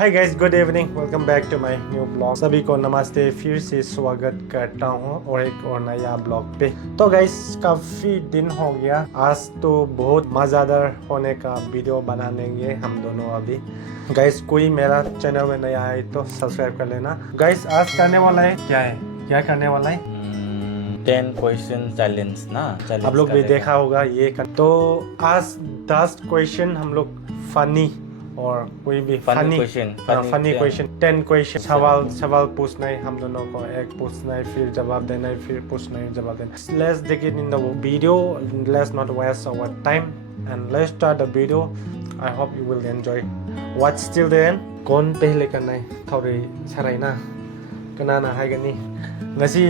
Hi guys, good evening, welcome back to my new blog. सभी को नमस्ते, फिर से स्वागत करता हूँ और एक और नया ब्लॉग पे। तो गाइस, काफ़ी दिन हो गया, आज तो बहुत मज़ेदार होने का वीडियो बनाएंगे हम दोनों अभी। गाइस, कोई मेरा चैनल में नया है तो सब्सक्राइब कर लेना। गाइस, आज करने वाला है क्या करने वाला है 10 क्वेश्चन चैलेंज ना। आप लोग भी देखा होगा ये तो आज 10 क्वेश्चन हम लोग फनी और कोई भी फनी क्वेश्चन 10 क्वेश्चन सवाल पूछना है हम दोनों को। एक पूछना है, फिर जवाब देना है, फिर पूछना है, जवाब देना है। Let's dig it in the video. Let's not waste our time and let's start the video. I hope you will enjoy. Watch till the end. कौन पहले करना है थोड़ी सराय ना कनाना है Ghani ngasi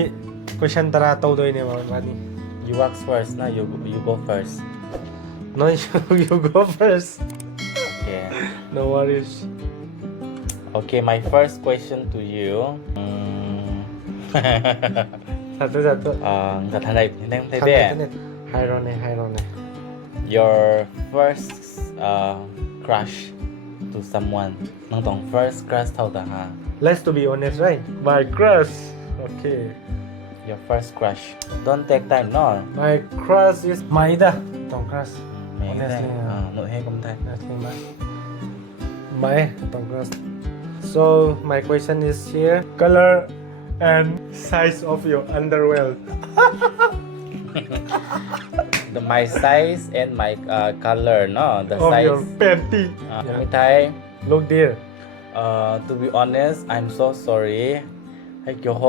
question tara tawdoine mani. You ask first na, you go first. No, you go first. Okay. No worries. Okay, my first question to you. Satu. Hai rone. Your first crush to someone. Nang tong first crush thau ta ha. Let's to be honest, right? My crush. Okay. Your first crush. Don't take time, no. My crush is Maida. Tong crush. Honestly, no hay kom thai. My tong crush. So my question is here: color and size of your underwear. My size and my color, no. The of size. Your panty. Let me try. Look there. To be honest, I'm so sorry. I don't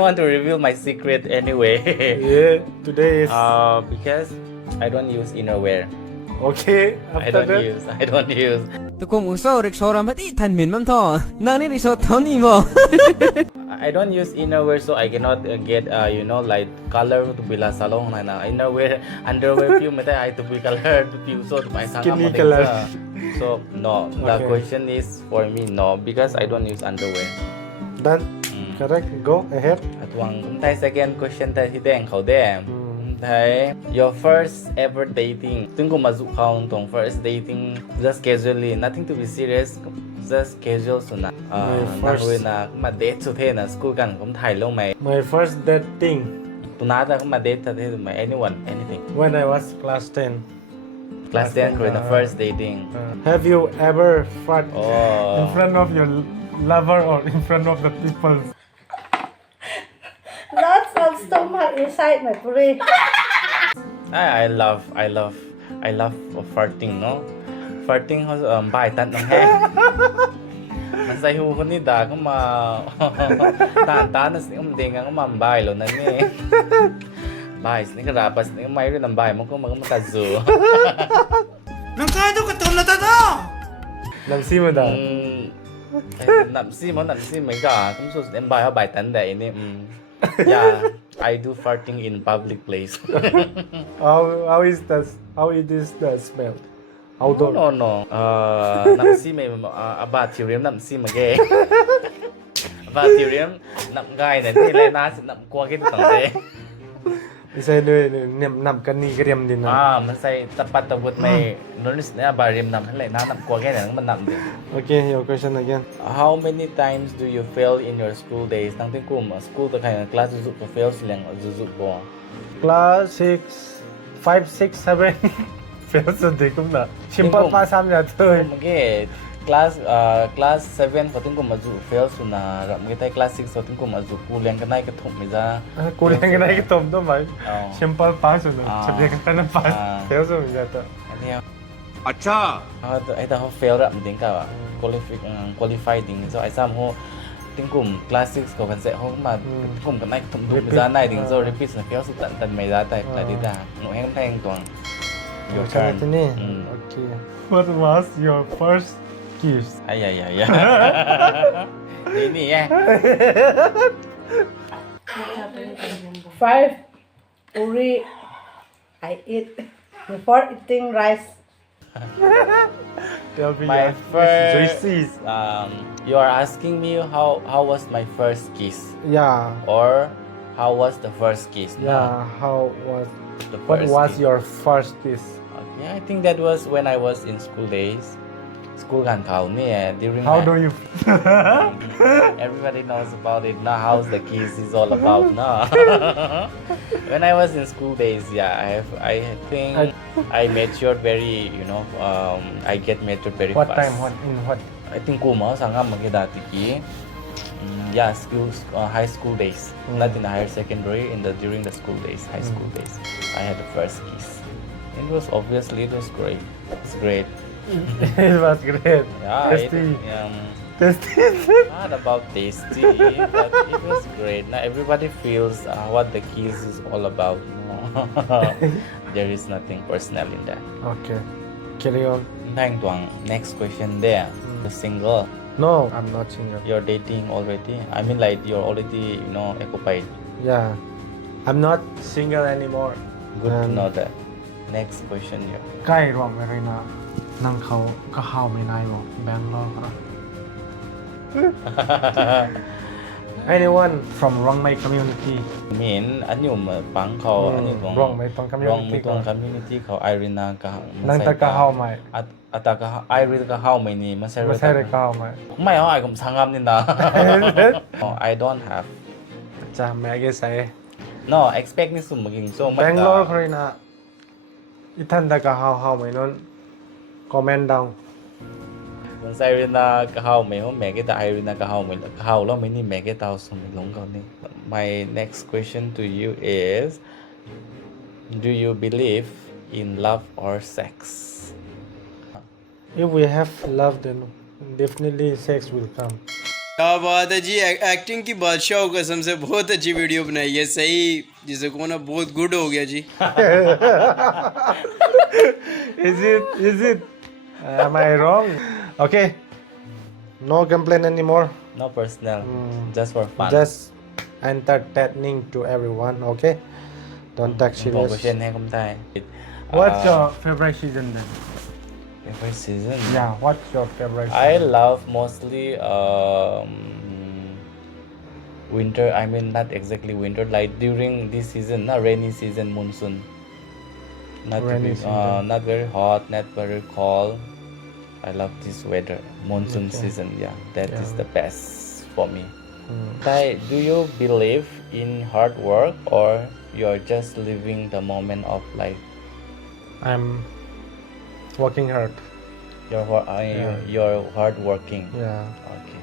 want to reveal my secret anyway. Yeah, today is because I don't use innerwear. okay. I After don't use. Kung usaw rikshaw mati tan min mam to nang ni rikshaw toni mo. I don't use innerwear, so I cannot get like color to be la salong na innerwear underwear few mata I to be color to feel so my skinny color. So no, the Okay. question is for me no because I don't use underwear. Done. Correct. Go ahead. At one second question ta hideng khau de. Your first ever dating. Tung ko mazu khau tong first dating just casually, nothing to be serious. Just casual suna. first- Na ma date su the na school kan kum thai long mai. My first dating Tunata kum ma date ta the mai anyone anything. when I was class 10. Class 10 ko na first dating. Have you ever fought in Oh. front of your lover or in front of the people? Lots of stomach inside my brain. I love farting, no? Farting has bai tan nong he. Man sai hu kon ni da ko ma ta na sing ding ang ma bai lo na ni. Bai sing ka rapas ni mai ri nam bai mo ko ma ta zu. Nang kaya to katon na ta to. Nagsi mo da. Nam si mai ga kum su em bai ha bai tan dai ni. Yeah, I do farting in public place. How is the smell? Outdoor. No. Nam si mai aba theorem nam si ma ge. Aba theorem nam gai na ni le na nam kwa ke tang de. Isay nam kan ni kriam din na. Man say tapat tabut may nonis na aba rim nam le na nam kwa ke na man nam de. Okay, your question again. How many times do you fail in your school days? Nang tin kum school ta kai class zu ko fail silang zu bo. Class 6, 5, 6, 7. Fail sa di kum na. Simple pa sam na to. Mage class 7 ko tin kum zu fail su na ram ge tai class 6 ko tin kum zu ku leng ka nai ka thum mi za. Kulang ka na itom to mai. Oh. Simple pa so na. Subject ka na pass. Fail so mi jata. Ani acha ai ta ho fail ram ding ka qualify ding so ai sam ho tin kum class 6 ko kan se ho ma kum ka nai thum mi za nai ding so repeat na fail su tan mai za tai la di da no heng thang tong. Your turn. Okay. What was your first kiss? Ay. Ini ya. 5. Uri. I eat before eating rice. Tell me My your first juices. You are asking me how was my first kiss Yeah. or how was the first kiss? No, Yeah. How was the what first was kiss. your first kiss? Okay, I think that was when I was in school days. school kan kau ni during How my- do you everybody knows about it now. How's the kiss is all about now. When I was in school days, yeah, I think I matured very, I get matured very what fast. time what I think kuma sangam magidati ki. Yeah, high school days, not in the higher secondary. During the school days, high school days, I had the first kiss. It was great. It's great. it was great. Yeah, Tasty. Tasty. Not about tasty, but it was great. Now everybody feels what the kiss is all about. There is nothing personal in that. Okay, carry on. Next question there. You're single. No, I'm not single. You're dating already. I mean, like you're already, occupied. Yeah, I'm not single anymore. Good to know that. Next question here. ใกล้รวมไปเลยนะนั่งเขาก็เข้าไม่ได้บอกแบงค์รอครับ Anyone from Rongmei community Min anyum pang ko anyo tong Rongmei tong community Rongmei tong community ko Irina ka นั่งตะกะเข้าไหม ata ka Irina ka how may ni ไม่ masaya ใช่เลยเข้าไหม ไม่เอาไอ้ผมsangam ninda. I don't have จะแม่แกใส่ no expect ni sum maging so แบงค์รอครับนะอีท่านตะกะเข้าไหมนั้นคอมเมนต์ดาว Kung sa Irina ka how may ho may kita Irina ka how may ka how lo may ni may kita sum long ka ni. My next question to you is, do you believe in love or sex? If we have love then definitely sex will come क्या बात है जी acting की बादशाह हो कसम से बहुत अच्छी वीडियो बनाई है सही जिसे को ना बहुत गुड हो गया जी Is it am I wrong okay no complaint anymore No personal, just for fun. just entertaining to everyone okay don't take serious Question hai kum tai. what's your favorite season then Favorite season? yeah what's your favorite I season? love mostly winter. I mean not exactly winter. Like during this season, not rainy season, monsoon. Rainy season. Not very hot, not very cold. I love this weather, monsoon Okay. season. Yeah, that is Yeah. the best for me. Do you believe in hard work or you're just living the moment of life? I'm working hard You're hard working. yeah Okay.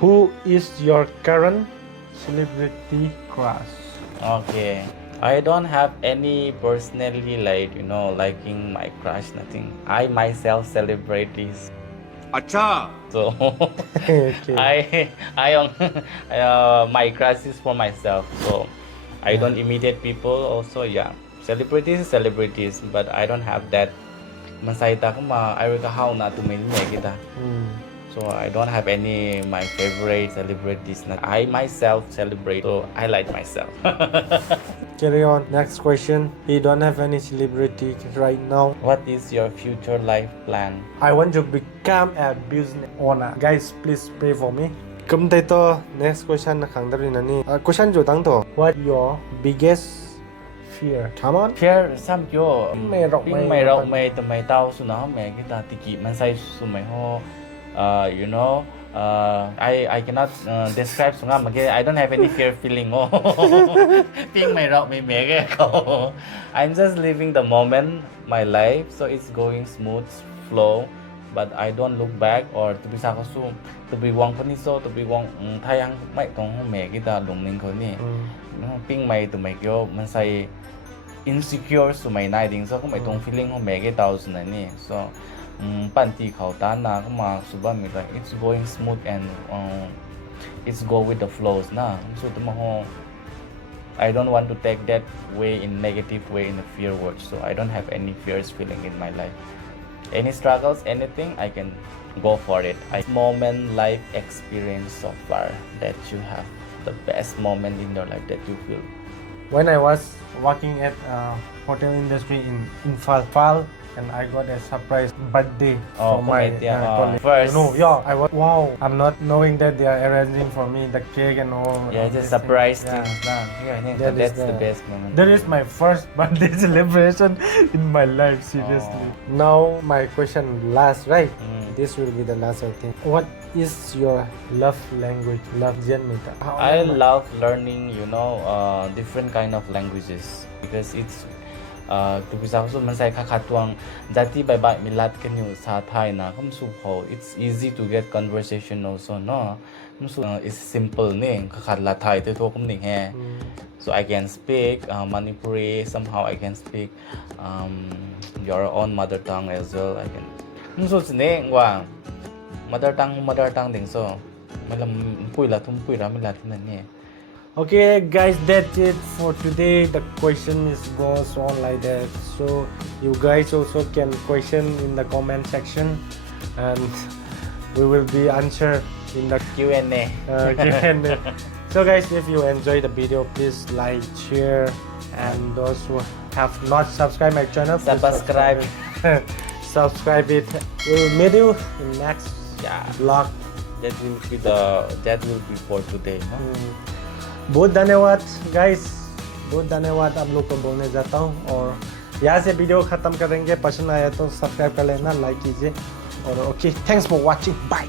who is your current celebrity crush Okay. I don't have any personally liking my crush, nothing. I myself celebrate this. अच्छा So okay my crush is for myself. So I don't imitate people also, yeah. Celebrities, but I don't have that. Masaita ko Erika how na to me kita. So I don't have any my favorite celebrities. I myself celebrate, so I like myself. carry on next question we don't have any celebrity right now What is your future life plan? I want to become a business owner. Guys, please pray for me. Come to next question na khang dari nani. Question jo tang to. What your biggest fear? Come on. Share some yo. May rok Ping may rok may tamay tao su na may kita tiki man say su may ho. I cannot describe su nga mage. I don't have any fear feeling oh. Ping may rok may mege ko. I'm just living the moment, my life, so it's going smooth flow. But I don't look back or to be sa ko su to be wang ko ni so to be wang thayang may tong ho me kita dong ning ko ni. Ping may to may kyo man say insecure so may naiding so kung may tong feeling ho mege tao su na ni so panti khao ta na kuma suba mi like it's going smooth and it's go with the flows na so tuma ho I don't want to take that way in negative way in the fear word, so I don't have any fears feeling in my life. Any struggles, anything, I can go for it. Moment life experience so far that you have the best moment in your life that you feel. When I was working at hotel industry in Fal and I got a surprise birthday from my colleague. First. I was wow. I'm not knowing that they are arranging for me the cake and all. Yeah, all just these surprise things. things na. Yeah, I think That is that's the best moment. That is my first birthday celebration in my life, seriously. Now my question last, right? this will be the last I think. What is your love language? Love Jen Mita. I love learning, different kind of languages because it's to be so man sai kha tuang jati bye bye milat kan yu sa thai na kam su pho it's easy to get conversation also no it's simple ne kha la thai te tho kum ning he so I can speak Manipuri somehow I can speak your own mother tongue as well I can so ne wa mother tongue ding so malam pui la thum pui ra milat na ne. Okay guys, that's it for today. The question goes on like that, so you guys also can question in the comment section and we will be answer in the Q&A. Q&A. So guys, if you enjoy the video, please like, share, and those who have not subscribed my channel, please Subscribe. subscribe it. We'll meet you in next vlog. That will be for today, no? बहुत धन्यवाद guys, बहुत धन्यवाद आप लोग को बोलने जाता हूँ और यहाँ से वीडियो ख़त्म करेंगे. पसंद आया तो सब्सक्राइब कर लेना, लाइक कीजिए और okay, thanks for watching, bye.